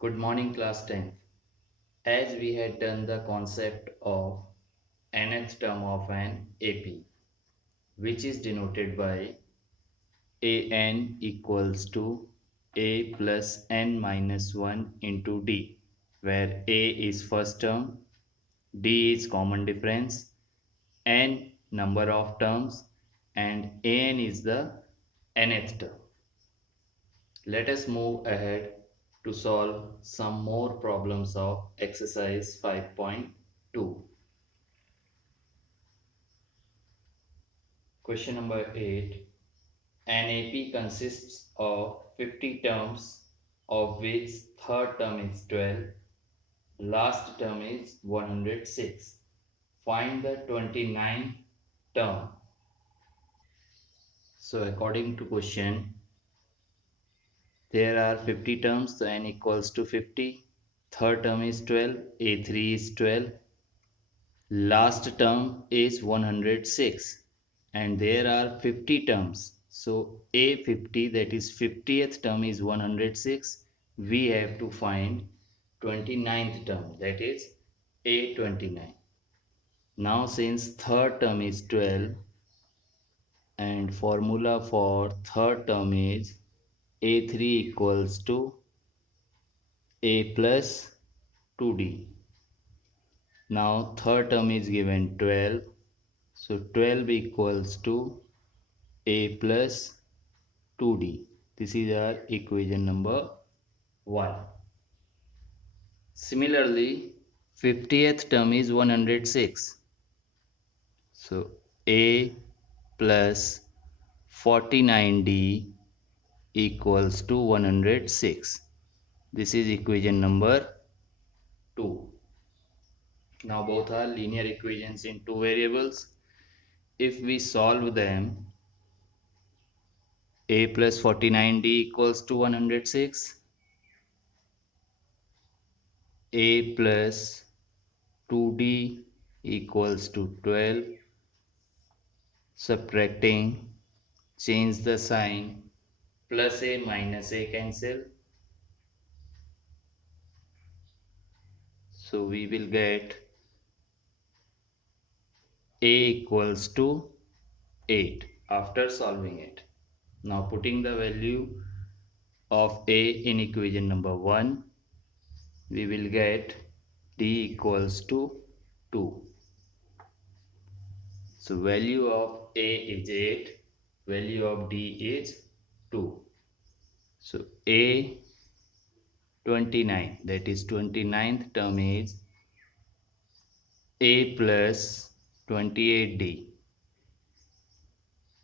Good morning, class 10th. As we had done the concept of nth term of an AP, which is denoted by an equals to a plus n minus 1 into d, where a is first term, d is common difference, n number of terms, and an is the nth term. Let us move ahead to solve some more problems of exercise 5.2. Question number 8. An AP consists of 50 terms, of which third term is 12, last term is 106. Find the 29th term. So according to question, there are 50 terms, so n equals to 50. Third term is 12, A3 is 12. Last term is 106 and there are 50 terms. So A50, that is 50th term, is 106. We have to find 29th term, that is A29. Now since third term is 12 and formula for third term is A3 equals to A plus 2D. Now third term is given 12. So 12 equals to A plus 2D. This is our equation number 1. Similarly, 50th term is 106. So A plus 49D equals to 106. This is equation number 2. Now both are linear equations in two variables. If we solve them, A plus 49D equals to 106. A plus 2D equals to 12. Subtracting, change the sign, plus A minus A cancel. So we will get A equals to 8 after solving it. Now putting the value of A in equation number 1, we will get D equals to 2. So value of A is 8, value of D is 2. So A 29, that is 29th term is A plus 28D.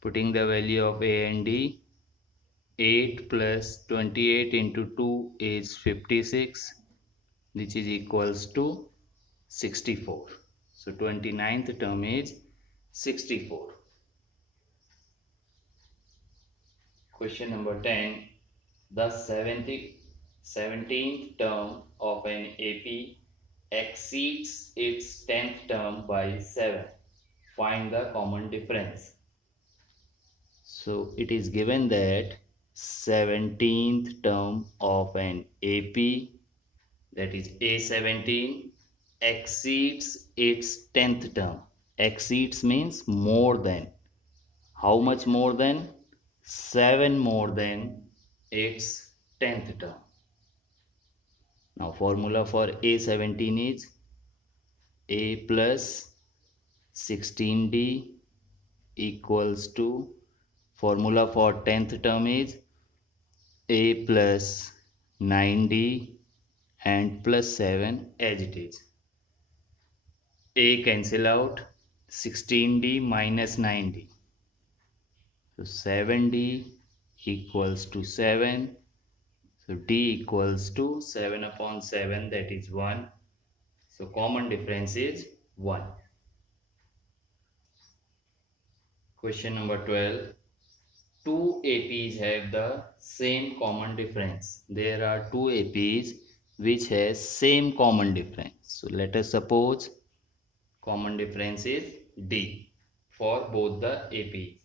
Putting the value of A and D, 8 plus 28 into 2 is 56, which is equals to 64. So 29th term is 64. Question number 10. The 17th term of an AP exceeds its 10th term by 7. Find the common difference. So it is given that 17th term of an AP, that is A17, exceeds its 10th term. Exceeds means more than. How much more than? 7 more than its 10th term. Now formula for A17 is A plus 16D equals to, formula for 10th term is A plus 9D and plus 7 as it is. A cancel out, 16D minus 9D. So 7D equals to 7. So D equals to 7 upon 7, that is 1. So common difference is 1. Question number 12. Two APs have the same common difference. There are two APs which has same common difference. So let us suppose common difference is D for both the APs.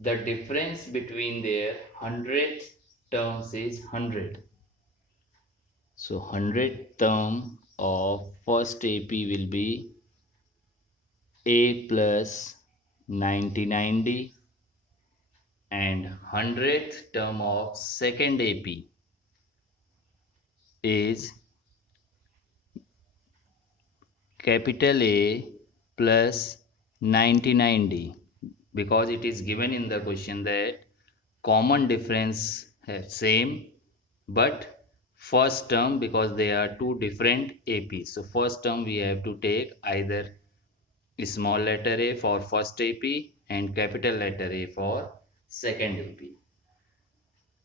The difference between their 100th terms is 100. So 100th term of first AP will be A plus 9090, and 100th term of second AP is capital A plus 99D, because it is given in the question that common difference have same, but first term, because they are two different APs, so first term we have to take either small letter A for first AP and capital letter A for second AP.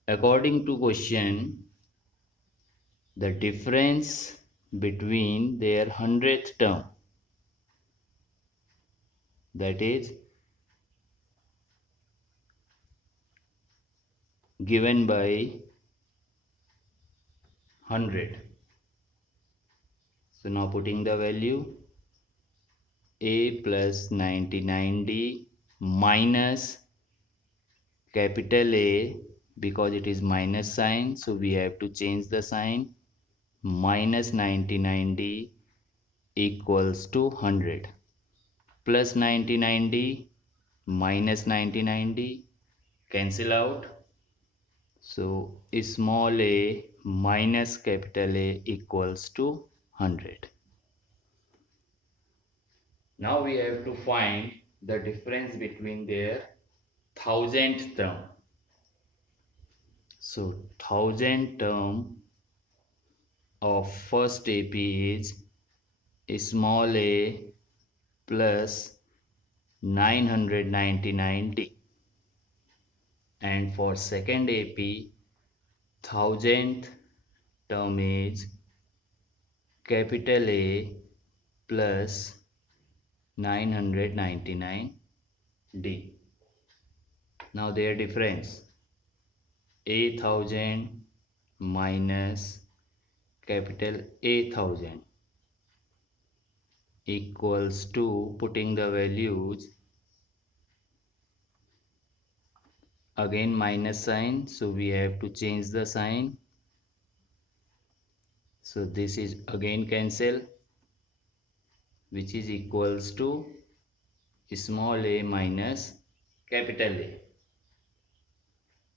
According to question, the difference between their 100th term, that is given by 100. So now putting the value A plus 99D minus capital A, because it is minus sign, so we have to change the sign, minus 99D equals to 100, plus 99D minus 99D cancel out. So small a minus capital A equals to 100. Now we have to find the difference between their thousandth term. So thousand term of first AP is small a plus 999D, and for second AP thousandth term is capital A plus 999D. Now their difference, A thousand minus capital A thousand equals to, putting the values, again minus sign, so we have to change the sign. So this is again cancel, which is equals to small a minus capital A.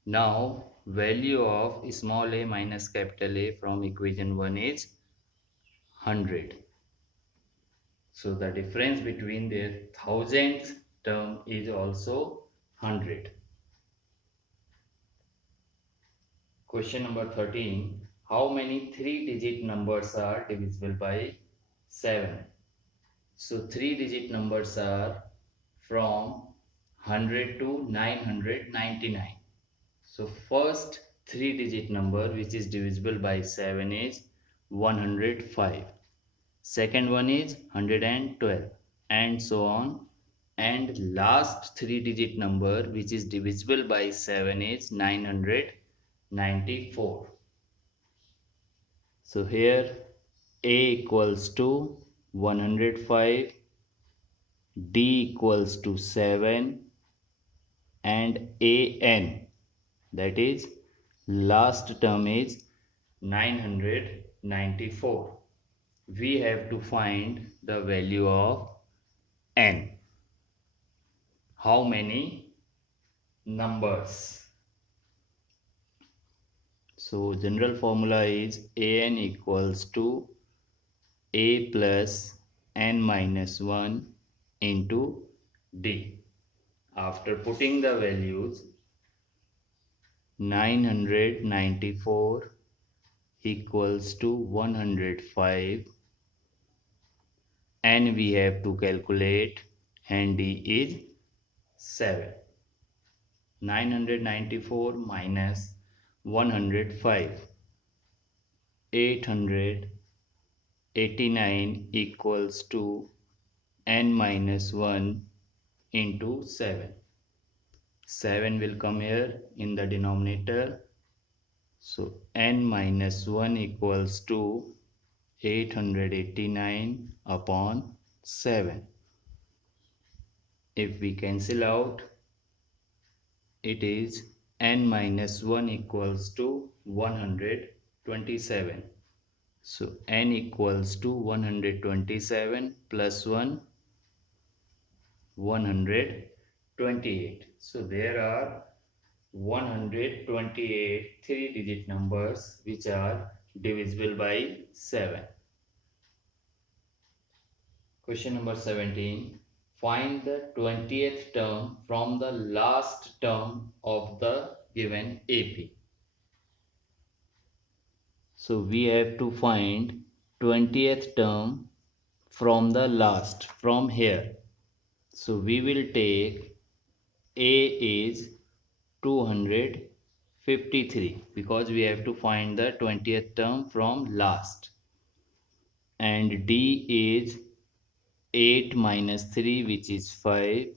Now value of small a minus capital A from equation 1 is 100. So the difference between their thousandth term is also 100. Question number 13. How many 3-digit numbers are divisible by 7? So 3-digit numbers are from 100 to 999. So first 3-digit number which is divisible by 7 is 105. Second one is 112, and so on. And last 3-digit number which is divisible by 7 is 994. So here A equals to 105, D equals to 7, and AN, that is last term, is 994. We have to find the value of N. How many numbers? So general formula is AN equals to A plus N minus 1 into D. After putting the values, 994 equals to 105, and we have to calculate, and D is 7. 994 minus 105, 889 equals to N minus 1 into 7. 7 will come here in the denominator. So N minus 1 equals to 889 upon 7. If we cancel out, it is N minus 1 equals to 127. So n equals to 127 plus 1, 128. So there are 128 three-digit numbers which are divisible by 7. Question number 17. Find the 20th term from the last term of the given AP. So we have to find 20th term from the last, from here. So we will take A is 253 because we have to find the 20th term from last, and D is 8 minus 3 which is 5,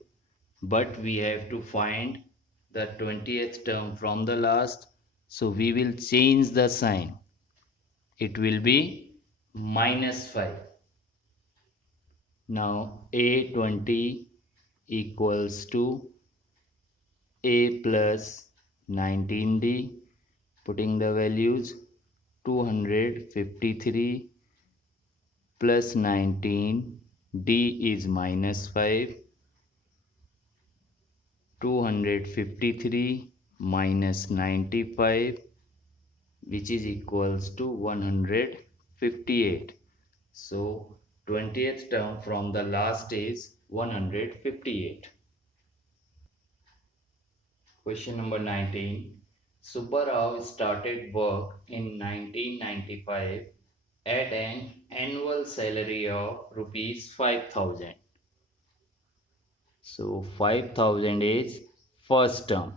but we have to find the 20th term from the last, so we will change the sign. It will be minus 5. Now A20 equals to A plus 19D, putting the values 253 plus 19, D is minus 5, 253 minus 95 which is equals to 158. So 20th term from the last is 158. Question number 19. Subbarao started work in 1995 at an annual salary of rupees 5,000. So 5,000 is first term,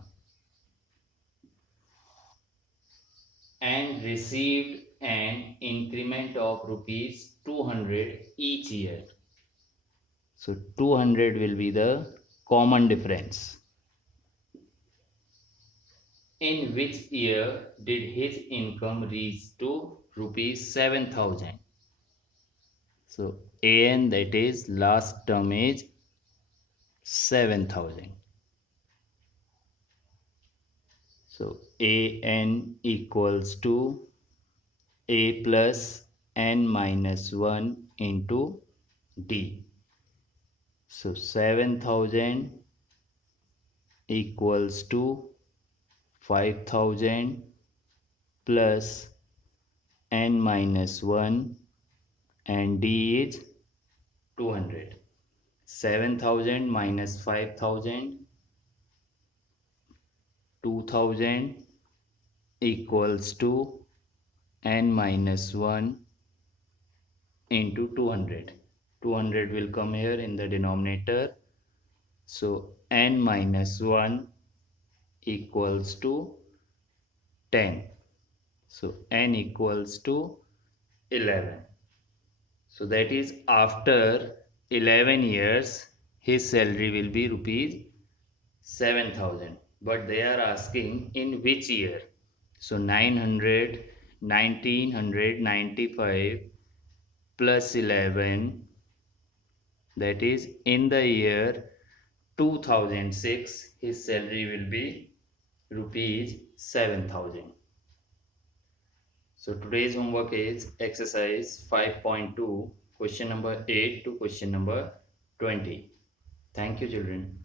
and received an increment of rupees 200 each year. So 200 will be the common difference. In which year did his income reach to rupees 7,000? So AN, that is last term, is 7,000. So AN equals to A plus N minus 1 into D. So 7,000 equals to 5,000 plus N minus 1, and D is 200. 7,000 minus 5,000, 2,000 equals to N minus 1 into 200. 200 will come here in the denominator. So N minus 1 equals to 10. So N equals to 11. So that is after 11 years his salary will be rupees 7,000. But they are asking in which year. So 1995 plus 11, that is in the year 2006 his salary will be rupees 7,000. So today's homework is exercise 5.2, question number 8 to question number 20. Thank you, children.